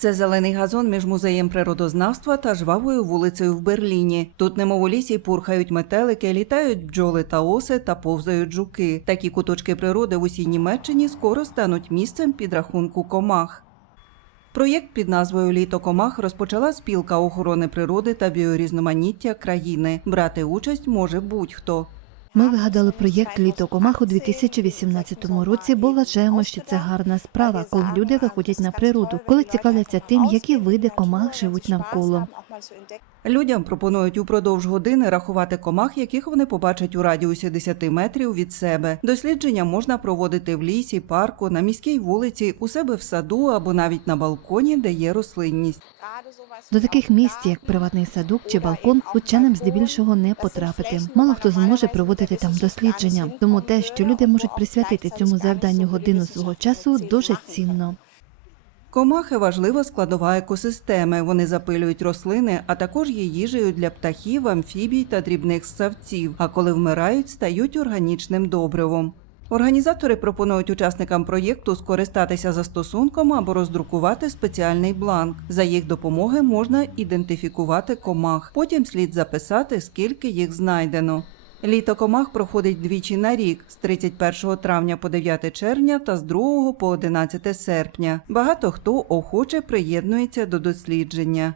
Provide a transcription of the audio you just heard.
Це зелений газон між музеєм природознавства та жвавою вулицею в Берліні. Тут, немов у лісі, пурхають метелики, літають бджоли та оси та повзають жуки. Такі куточки природи в усій Німеччині скоро стануть місцем підрахунку комах. Проєкт під назвою Літо комах розпочала спілка охорони природи та біорізноманіття країни. Брати участь може будь-хто. Ми вигадали проєкт Літо комах у 2018 році, бо вважаємо, що це гарна справа, коли люди виходять на природу, коли цікавляться тим, які види комах живуть навколо. Людям пропонують упродовж години рахувати комах, яких вони побачать у радіусі 10 метрів від себе. Дослідження можна проводити в лісі, парку, на міській вулиці, у себе в саду або навіть на балконі, де є рослинність. До таких місць, як приватний садок чи балкон, ученим здебільшого не потрапити. Мало хто зможе проводити там дослідження, тому те, що люди можуть присвятити цьому завданню годину свого часу, дуже цінно. Комахи важлива складова екосистеми. Вони запилюють рослини, а також є їжею для птахів, амфібій та дрібних ссавців. А коли вмирають, стають органічним добривом. Організатори пропонують учасникам проєкту скористатися застосунком або роздрукувати спеціальний бланк. За їх допомоги можна ідентифікувати комах. Потім слід записати, скільки їх знайдено. Літо комах проходить двічі на рік з 31 травня по 9 червня та з 2 по 11 серпня. Багато хто охоче приєднується до дослідження.